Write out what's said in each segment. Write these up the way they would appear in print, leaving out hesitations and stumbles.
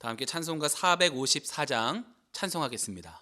다 함께 찬송가 454장 찬송하겠습니다.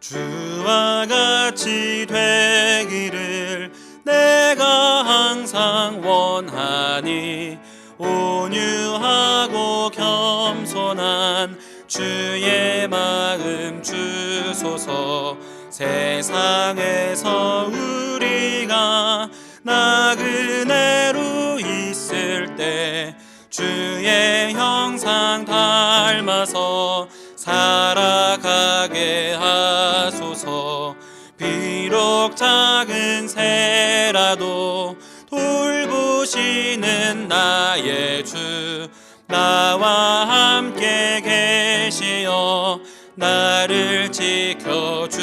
주와 같이 되기를 내가 항상 원하니 온유하고 겸손한 주의 마음 주소서. 세상에서 우리가 나그네로 있을 때 주의 형상 닮아서 살아가게 하소서. 비록 작은 새라도 돌보시는 나의 주 나와 함께 계시어 나를 지켜주소서.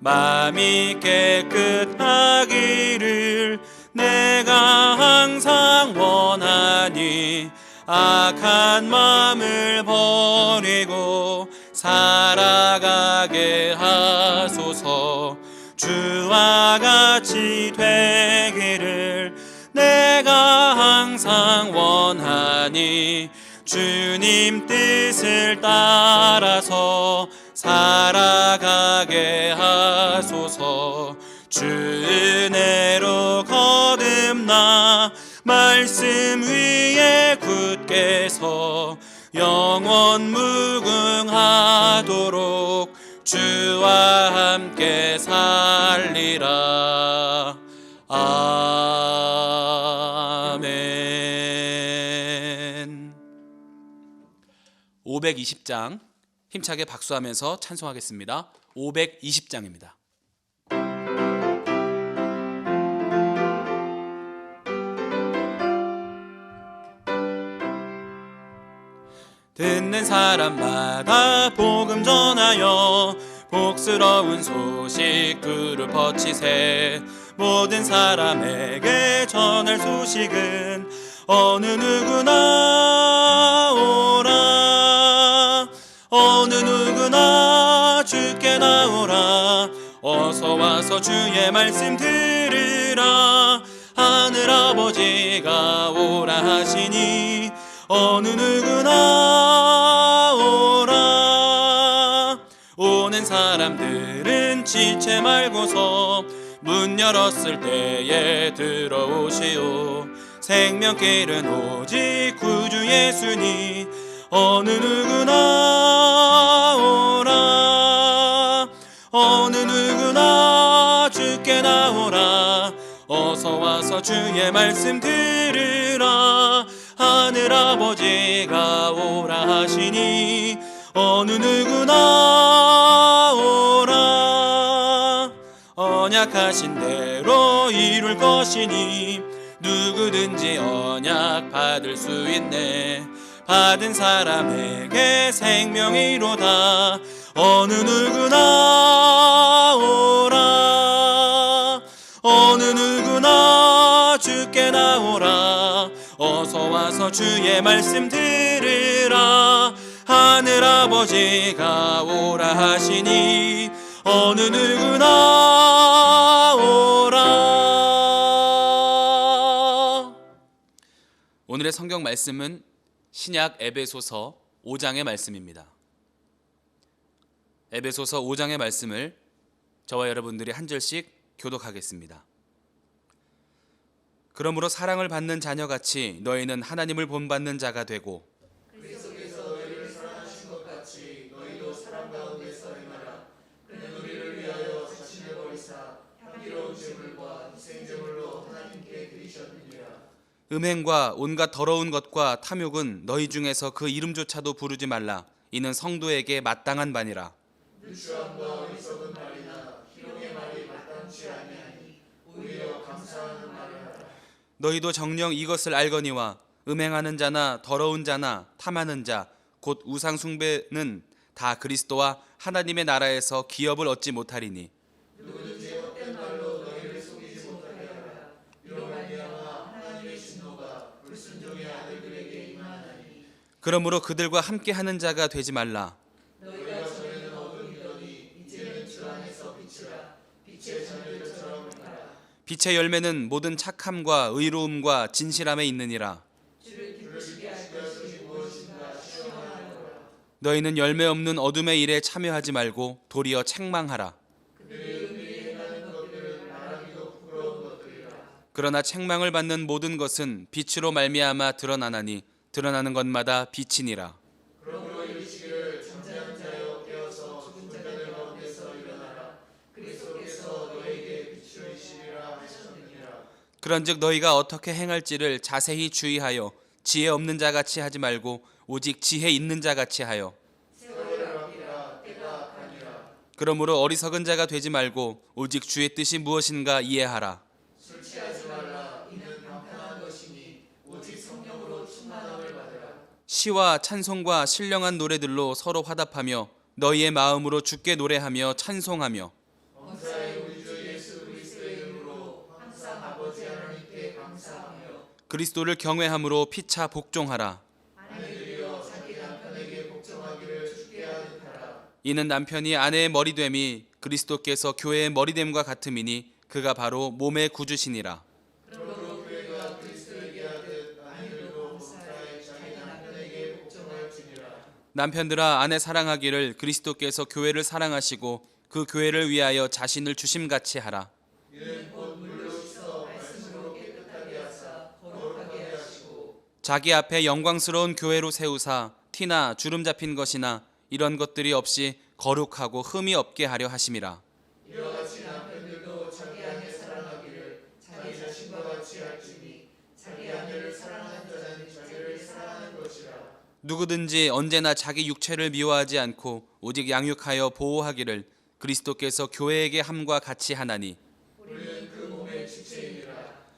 마음이 깨끗하기를 내가 항상 원하니 악한 마음을 버리고 살아가게 하소서. 주와 같이 되기를 내가 항상 원하니 주님 뜻을 따라서 살아가게 하소서. 주 은혜로 거듭나 말씀 위에 굳게 서 영원 무궁하도록 주와 함께 살리라. 아멘. 520장 힘차게 박수하면서 찬송하겠습니다. 520장입니다. 듣는 사람마다 복음 전하여 복스러운 소식 그를 퍼치세. 모든 사람에게 전할 소식은 어느 누구나 오라. 어느 누구나 주께 나오라. 어서 와서 주의 말씀 들으라. 하늘아버지가 오라 하시니 어느 누구나 오라. 오는 사람들은 지체 말고서 문 열었을 때에 들어오시오. 생명길은 오직 구주 예수니 어느 누구나 오라. 어느 누구나 주께 나오라. 어서 와서 주의 말씀 들으라. 하늘아버지가 오라 하시니 어느 누구나 오라. 언약하신 대로 이룰 것이니 누구든지 언약 받을 수 있네. 받은 사람에게 생명이로다. 어느 누구나 오라. 어느 누구나 주께 나오라. 어서 와서 주의 말씀 들으라. 하늘아버지가 오라 하시니 어느 누구나 오라. 오늘의 성경 말씀은 신약 에베소서 5장의 말씀입니다. 에베소서 5장의 말씀을 저와 여러분들이 한 절씩 교독하겠습니다. 그러므로 사랑을 받는 자녀같이 너희는 하나님을 본받는 자가 되고 그리스도께서 너희를 사랑하신 것 같이 너희도 사랑 가운데서 행하라. 그는 우리를 위하여 자신을 버리사 향기로운 제물과 희생제물로 하나님께 드리셨느니라. 음행과 온갖 더러운 것과 탐욕은 너희 중에서 그 이름조차도 부르지 말라. 이는 성도에게 마땅한 바니라. 누추함과 어리석은 말이나 희롱의 말이 마땅치 아니하니 오히려 감사하는 말을 하라. 너희도 정녕 이것을 알거니와 음행하는 자나 더러운 자나 탐하는 자 곧 우상 숭배는 다 그리스도와 하나님의 나라에서 기업을 얻지 못하리니 누구든지 헛된 말로 너희를 속이지 못하게 하라. 이로 말미암아 하나님의 진노가 불순종의 아들들에게 임하나니. 그러므로 그들과 함께하는 자가 되지 말라. 너희가 전에는 어둠이더니 이제는 주 안에서 빛이라. 빛이 빛의 자녀들처럼 행하라. 빛의 열매는 모든 착함과 의로움과 진실함에 있느니라. 주를 기쁘시게 할 것이 무엇인가 시험하노라. 너희는 열매 없는 어둠의 일에 참여하지 말고 도리어 책망하라. 그들이 은밀히 행하는 것들은 말하기도 부끄러운 것들이라. 그러나 책망을 받는 모든 것은 빛으로 말미암아 드러나나니 드러나는 것마다 빛이니라. 그러므로 이르시기를 잠자는 자여 깨어서 죽은 자들 가운데서 일어나라. 그리스도께서 너에게 빛을 이시리라 하셨느니라. 그런즉 너희가 어떻게 행할지를 자세히 주의하여 지혜 없는 자같이 하지 말고 오직 지혜 있는 자같이 하여 세월을 아끼라. 때가 아니라. 그러므로 어리석은 자가 되지 말고 오직 주의 뜻이 무엇인가 이해하라. 술 취하지 말라. 이는 방탕한 것이니 오직 성령으로 충만함을 받으라. 시와 찬송과 신령한 노래들로 서로 화답하며 너희의 마음으로 주께 노래하며 찬송하며 범사의 우리 주 예수 그리스도의 이름으로 항상 아버지 하나님께 감사하며 그리스도를 경외함으로 피차 복종하라. 아내들이여 자기 남편에게 복종하기를 주께 하듯 하라. 이는 남편이 아내의 머리됨이 그리스도께서 교회의 머리됨과 같음이니 그가 바로 몸의 구주시니라. 그러므로 교회가 그리스도에게 하듯 아내들도 범사에 자기 남편에게 복종할지니라. 남편들아 아내 사랑하기를 그리스도께서 교회를 사랑하시고 그 교회를 위하여 자신을 주심같이 하라. 이는 곧 물로 씻어 말씀으로 깨끗하게 하사 거룩하게 하시고 자기 앞에 영광스러운 교회로 세우사 티나 주름 잡힌 것이나 이런 것들이 없이 거룩하고 흠이 없게 하려 하심이라. 이와 같이 남편들도 자기 아내 사랑하기를 자기 자신과 같이 할지니 자기 아내를 사랑하는 자는 자기를 사랑하는 것이라. 누구든지 언제나 자기 육체를 미워하지 않고 오직 양육하여 보호하기를 그리스도께서 교회에게 함과 같이 하나니 우리는 그 몸의 지체이니라.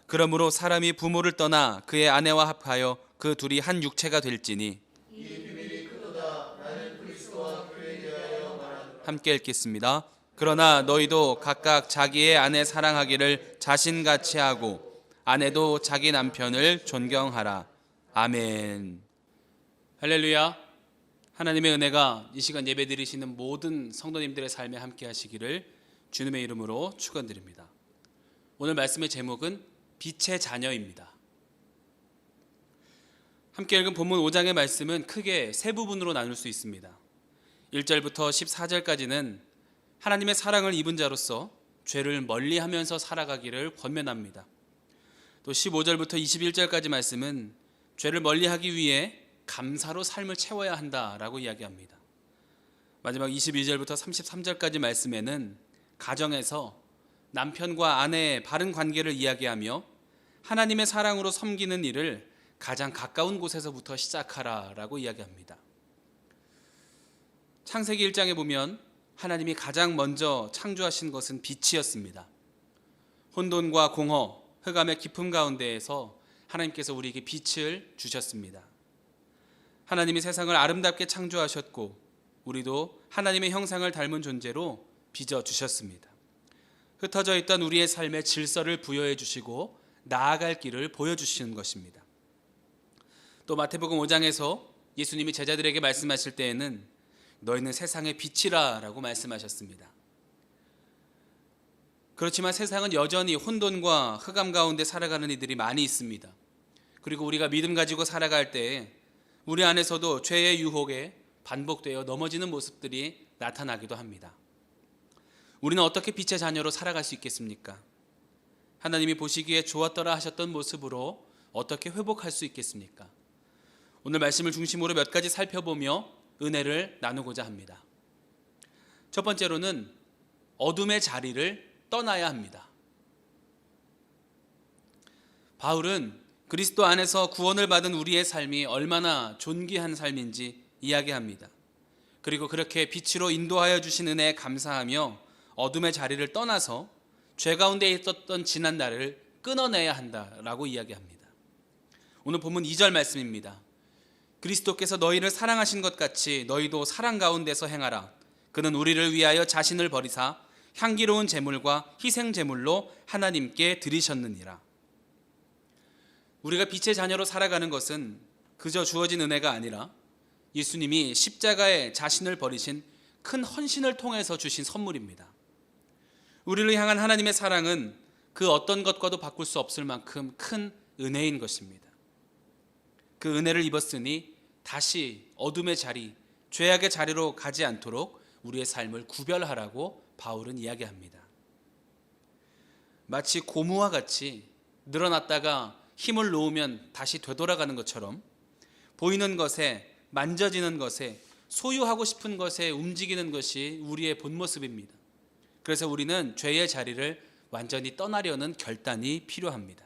그러므로 사람이 부모를 떠나 그의 아내와 합하여 그 둘이 한 육체가 될지니. 이 비밀이 크도다. 나는 그리스도와 교회에 대하여 말하노라. 함께 읽겠습니다. 그러나 너희도 각각 자기의 아내 사랑하기를 자신같이 하고 아내도 자기 남편을 존경하라. 아멘. 할렐루야. 하나님의 은혜가 이 시간 예배 드리시는 모든 성도님들의 삶에 함께 하시기를 주님의 이름으로 축원드립니다. 오늘 말씀의 제목은 빛의 자녀입니다. 함께 읽은 본문 5장의 말씀은 크게 세 부분으로 나눌 수 있습니다. 1절부터 14절까지는 하나님의 사랑을 입은 자로서 죄를 멀리하면서 살아가기를 권면합니다. 또 15절부터 21절까지 말씀은 죄를 멀리하기 위해 감사로 삶을 채워야 한다라고 이야기합니다. 마지막 22절부터 33절까지 말씀에는 가정에서 남편과 아내의 바른 관계를 이야기하며 하나님의 사랑으로 섬기는 일을 가장 가까운 곳에서부터 시작하라라고 이야기합니다. 창세기 1장에 보면 하나님이 가장 먼저 창조하신 것은 빛이었습니다. 혼돈과 공허, 흑암의 깊음 가운데에서 하나님께서 우리에게 빛을 주셨습니다. 하나님이 세상을 아름답게 창조하셨고 우리도 하나님의 형상을 닮은 존재로 빚어주셨습니다. 흩어져 있던 우리의 삶에 질서를 부여해 주시고 나아갈 길을 보여주시는 것입니다. 또 마태복음 5장에서 예수님이 제자들에게 말씀하실 때에는 너희는 세상의 빛이라 라고 말씀하셨습니다. 그렇지만 세상은 여전히 혼돈과 흑암 가운데 살아가는 이들이 많이 있습니다. 그리고 우리가 믿음 가지고 살아갈 때에 우리 안에서도 죄의 유혹에 반복되어 넘어지는 모습들이 나타나기도 합니다. 우리는 어떻게 빛의 자녀로 살아갈 수 있겠습니까? 하나님이 보시기에 좋았더라 하셨던 모습으로 어떻게 회복할 수 있겠습니까? 오늘 말씀을 중심으로 몇 가지 살펴보며 은혜를 나누고자 합니다. 첫 번째로는 어둠의 자리를 떠나야 합니다. 바울은 그리스도 안에서 구원을 받은 우리의 삶이 얼마나 존귀한 삶인지 이야기합니다. 그리고 그렇게 빛으로 인도하여 주신 은혜에 감사하며 어둠의 자리를 떠나서 죄 가운데 있었던 지난 날을 끊어내야 한다라고 이야기합니다. 오늘 본문 2절 말씀입니다. 그리스도께서 너희를 사랑하신 것 같이 너희도 사랑 가운데서 행하라. 그는 우리를 위하여 자신을 버리사 향기로운 제물과 희생 제물로 하나님께 드리셨느니라. 우리가 빛의 자녀로 살아가는 것은 그저 주어진 은혜가 아니라 예수님이 십자가에 자신을 버리신 큰 헌신을 통해서 주신 선물입니다. 우리를 향한 하나님의 사랑은 그 어떤 것과도 바꿀 수 없을 만큼 큰 은혜인 것입니다. 그 은혜를 입었으니 다시 어둠의 자리, 죄악의 자리로 가지 않도록 우리의 삶을 구별하라고 바울은 이야기합니다. 마치 고무와 같이 늘어났다가 힘을 놓으면 다시 되돌아가는 것처럼 보이는 것에, 만져지는 것에, 소유하고 싶은 것에 움직이는 것이 우리의 본 모습입니다. 그래서 우리는 죄의 자리를 완전히 떠나려는 결단이 필요합니다.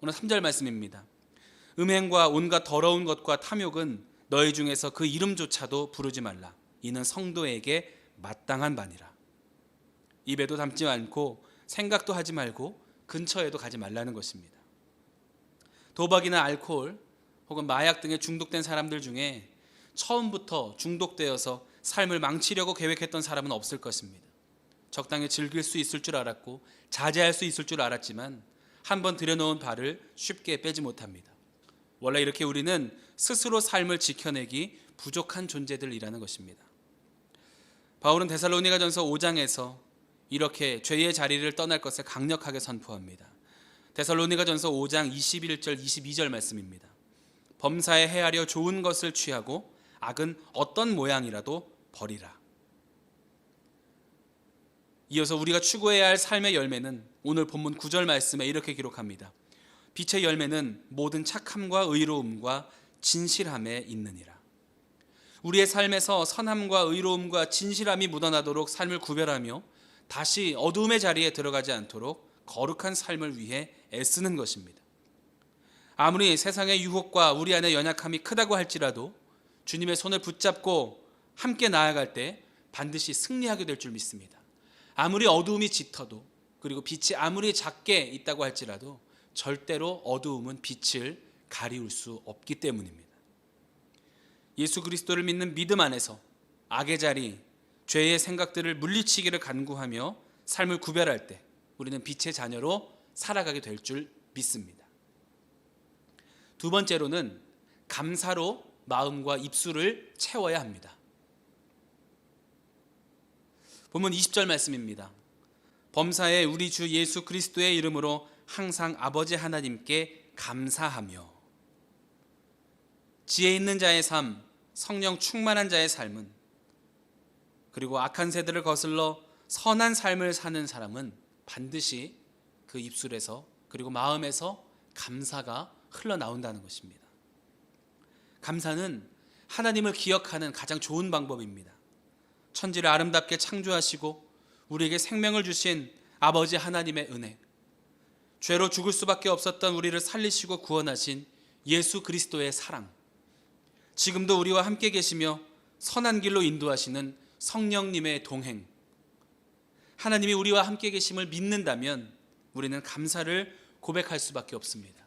오늘 3절 말씀입니다. 음행과 온갖 더러운 것과 탐욕은 너희 중에서 그 이름조차도 부르지 말라. 이는 성도에게 마땅한 바니라. 입에도 담지 않고 생각도 하지 말고 근처에도 가지 말라는 것입니다. 도박이나 알코올 혹은 마약 등에 중독된 사람들 중에 처음부터 중독되어서 삶을 망치려고 계획했던 사람은 없을 것입니다. 적당히 즐길 수 있을 줄 알았고 자제할 수 있을 줄 알았지만 한번 들여놓은 발을 쉽게 빼지 못합니다. 원래 이렇게 우리는 스스로 삶을 지켜내기 부족한 존재들이라는 것입니다. 바울은 데살로니가전서 5장에서 이렇게 죄의 자리를 떠날 것을 강력하게 선포합니다. 데살로니가전서 5장 21절 22절 말씀입니다. 범사에 헤아려 좋은 것을 취하고 악은 어떤 모양이라도 버리라. 이어서 우리가 추구해야 할 삶의 열매는 오늘 본문 9절 말씀에 이렇게 기록합니다. 빛의 열매는 모든 착함과 의로움과 진실함에 있느니라. 우리의 삶에서 선함과 의로움과 진실함이 묻어나도록 삶을 구별하며 다시 어두움의 자리에 들어가지 않도록 거룩한 삶을 위해 애쓰는 것입니다. 아무리 세상의 유혹과 우리 안의 연약함이 크다고 할지라도 주님의 손을 붙잡고 함께 나아갈 때 반드시 승리하게 될 줄 믿습니다. 아무리 어두움이 짙어도, 그리고 빛이 아무리 작게 있다고 할지라도 절대로 어두움은 빛을 가리울 수 없기 때문입니다. 예수 그리스도를 믿는 믿음 안에서 악의 자리, 죄의 생각들을 물리치기를 간구하며 삶을 구별할 때 우리는 빛의 자녀로 살아가게 될 줄 믿습니다. 두 번째로는 감사로 마음과 입술을 채워야 합니다. 본문 20절 말씀입니다. 범사에 우리 주 예수 그리스도의 이름으로 항상 아버지 하나님께 감사하며. 지혜 있는 자의 삶, 성령 충만한 자의 삶은, 그리고 악한 세대를 거슬러 선한 삶을 사는 사람은 반드시 그 입술에서 그리고 마음에서 감사가 흘러나온다는 것입니다. 감사는 하나님을 기억하는 가장 좋은 방법입니다. 천지를 아름답게 창조하시고 우리에게 생명을 주신 아버지 하나님의 은혜, 죄로 죽을 수밖에 없었던 우리를 살리시고 구원하신 예수 그리스도의 사랑, 지금도 우리와 함께 계시며 선한 길로 인도하시는 성령님의 동행, 하나님이 우리와 함께 계심을 믿는다면 우리는 감사를 고백할 수밖에 없습니다.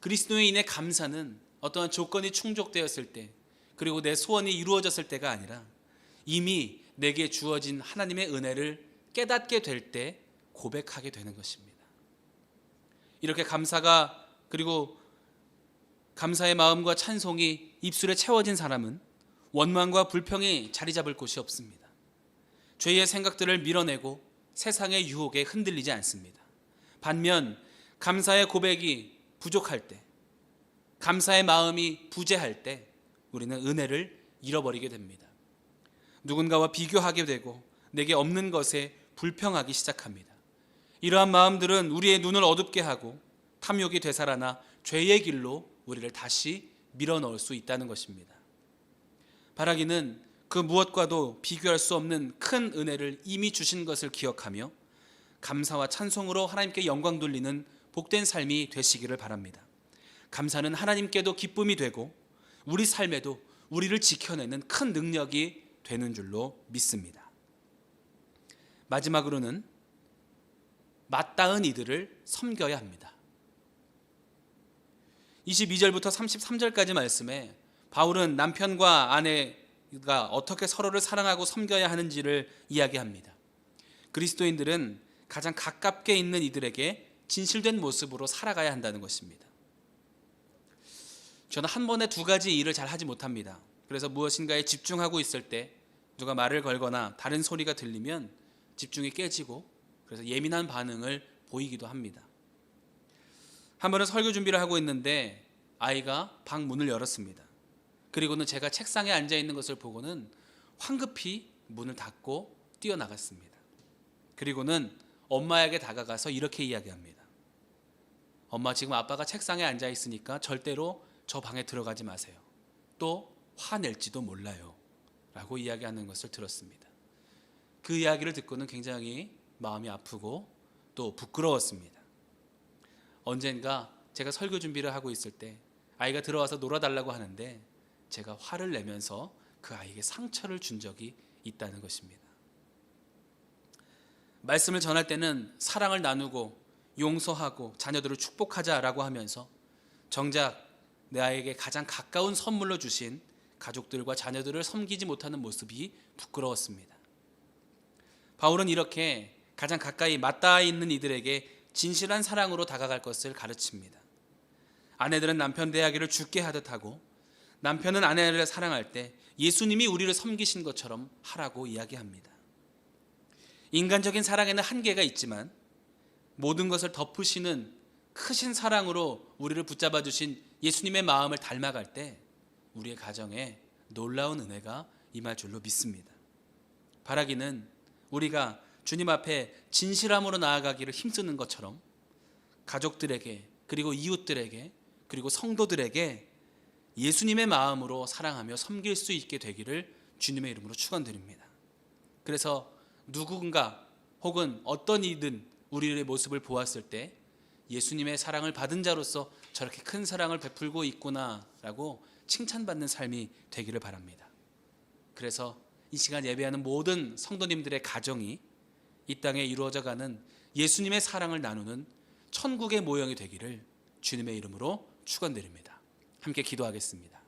그리스도에 인해 감사는 어떠한 조건이 충족되었을 때, 그리고 내 소원이 이루어졌을 때가 아니라 이미 내게 주어진 하나님의 은혜를 깨닫게 될 때 고백하게 되는 것입니다. 이렇게 감사가, 그리고 감사의 마음과 찬송이 입술에 채워진 사람은 원망과 불평이 자리 잡을 곳이 없습니다. 죄의 생각들을 밀어내고 세상의 유혹에 흔들리지 않습니다. 반면 감사의 고백이 부족할 때, 감사의 마음이 부재할 때 우리는 은혜를 잃어버리게 됩니다. 누군가와 비교하게 되고 내게 없는 것에 불평하기 시작합니다. 이러한 마음들은 우리의 눈을 어둡게 하고 탐욕이 되살아나 죄의 길로 우리를 다시 밀어넣을 수 있다는 것입니다. 바라기는 그 무엇과도 비교할 수 없는 큰 은혜를 이미 주신 것을 기억하며 감사와 찬송으로 하나님께 영광 돌리는 복된 삶이 되시기를 바랍니다. 감사는 하나님께도 기쁨이 되고 우리 삶에도 우리를 지켜내는 큰 능력이 되는 줄로 믿습니다. 마지막으로는 맞닿은 이들을 섬겨야 합니다. 22절부터 33절까지 말씀에 바울은 남편과 아내가 어떻게 서로를 사랑하고 섬겨야 하는지를 이야기합니다. 그리스도인들은 가장 가깝게 있는 이들에게 진실된 모습으로 살아가야 한다는 것입니다. 저는 한 번에 두 가지 일을 잘 하지 못합니다. 그래서 무엇인가에 집중하고 있을 때 누가 말을 걸거나 다른 소리가 들리면 집중이 깨지고 그래서 예민한 반응을 보이기도 합니다. 한 번은 설교 준비를 하고 있는데 아이가 방 문을 열었습니다. 그리고는 제가 책상에 앉아 있는 것을 보고는 황급히 문을 닫고 뛰어나갔습니다. 그리고는 엄마에게 다가가서 이렇게 이야기합니다. 엄마, 지금 아빠가 책상에 앉아 있으니까 절대로 저 방에 들어가지 마세요. 또 화낼지도 몰라요. 라고 이야기하는 것을 들었습니다. 그 이야기를 듣고는 굉장히 마음이 아프고 또 부끄러웠습니다. 언젠가 제가 설교 준비를 하고 있을 때 아이가 들어와서 놀아달라고 하는데 제가 화를 내면서 그 아이에게 상처를 준 적이 있다는 것입니다. 말씀을 전할 때는 사랑을 나누고 용서하고 자녀들을 축복하자라고 하면서 정작 내 아이에게 가장 가까운 선물로 주신 가족들과 자녀들을 섬기지 못하는 모습이 부끄러웠습니다. 바울은 이렇게 가장 가까이 맞닿아 있는 이들에게 진실한 사랑으로 다가갈 것을 가르칩니다. 아내들은 남편 대하기를 주께 하듯 하고 남편은 아내를 사랑할 때 예수님이 우리를 섬기신 것처럼 하라고 이야기합니다. 인간적인 사랑에는 한계가 있지만 모든 것을 덮으시는 크신 사랑으로 우리를 붙잡아 주신 예수님의 마음을 닮아갈 때 우리의 가정에 놀라운 은혜가 임할 줄로 믿습니다. 바라기는 우리가 주님 앞에 진실함으로 나아가기를 힘쓰는 것처럼 가족들에게 그리고 이웃들에게 그리고 성도들에게 예수님의 마음으로 사랑하며 섬길 수 있게 되기를 주님의 이름으로 축원드립니다. 그래서 누군가 혹은 어떤 이든 우리의 모습을 보았을 때 예수님의 사랑을 받은 자로서 저렇게 큰 사랑을 베풀고 있구나라고 칭찬받는 삶이 되기를 바랍니다. 그래서 이 시간 예배하는 모든 성도님들의 가정이 이 땅에 이루어져가는 예수님의 사랑을 나누는 천국의 모형이 되기를 주님의 이름으로 축원드립니다. 함께 기도하겠습니다.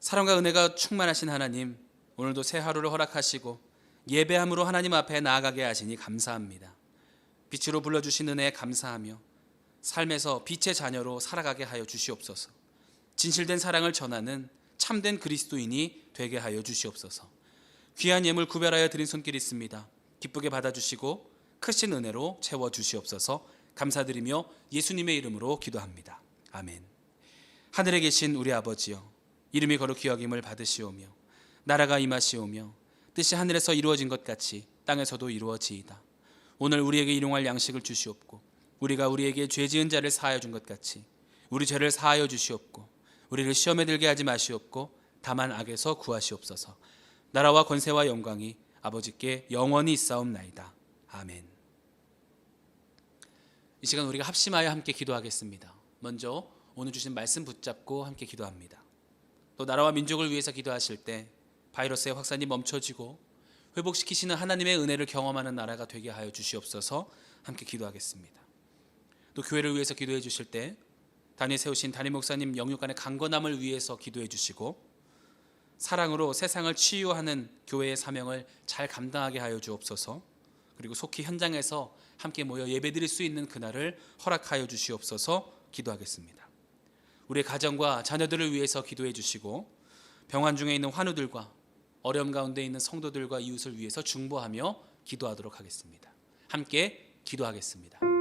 사랑과 은혜가 충만하신 하나님, 오늘도 새 하루를 허락하시고 예배함으로 하나님 앞에 나아가게 하시니 감사합니다. 빛으로 불러주신 은혜에 감사하며 삶에서 빛의 자녀로 살아가게 하여 주시옵소서. 진실된 사랑을 전하는 참된 그리스도인이 되게 하여 주시옵소서. 귀한 예물 구별하여 드린 손길 있습니다. 기쁘게 받아주시고 크신 은혜로 채워주시옵소서. 감사드리며 예수님의 이름으로 기도합니다. 아멘. 하늘에 계신 우리 아버지여, 이름이 거룩히 여김을 받으시오며 나라가 임하시오며 뜻이 하늘에서 이루어진 것 같이 땅에서도 이루어지이다. 오늘 우리에게 일용할 양식을 주시옵고 우리가 우리에게 죄 지은 자를 사하여 준 것 같이 우리 죄를 사하여 주시옵고 우리를 시험에 들게 하지 마시옵고 다만 악에서 구하시옵소서. 나라와 권세와 영광이 아버지께 영원히 있사옵나이다. 아멘. 이 시간 우리가 합심하여 함께 기도하겠습니다. 먼저 오늘 주신 말씀 붙잡고 함께 기도합니다. 또 나라와 민족을 위해서 기도하실 때 바이러스의 확산이 멈춰지고 회복시키시는 하나님의 은혜를 경험하는 나라가 되게 하여 주시옵소서. 함께 기도하겠습니다. 또 교회를 위해서 기도해 주실 때 단위 세우신 담임 목사님 영육간의 강건함을 위해서 기도해 주시고 사랑으로 세상을 치유하는 교회의 사명을 잘 감당하게 하여 주옵소서. 그리고 속히 현장에서 함께 모여 예배드릴 수 있는 그날을 허락하여 주시옵소서. 기도하겠습니다. 우리의 가정과 자녀들을 위해서 기도해 주시고 병환 중에 있는 환우들과 어려움 가운데 있는 성도들과 이웃을 위해서 중보하며 기도하도록 하겠습니다. 함께 기도하겠습니다.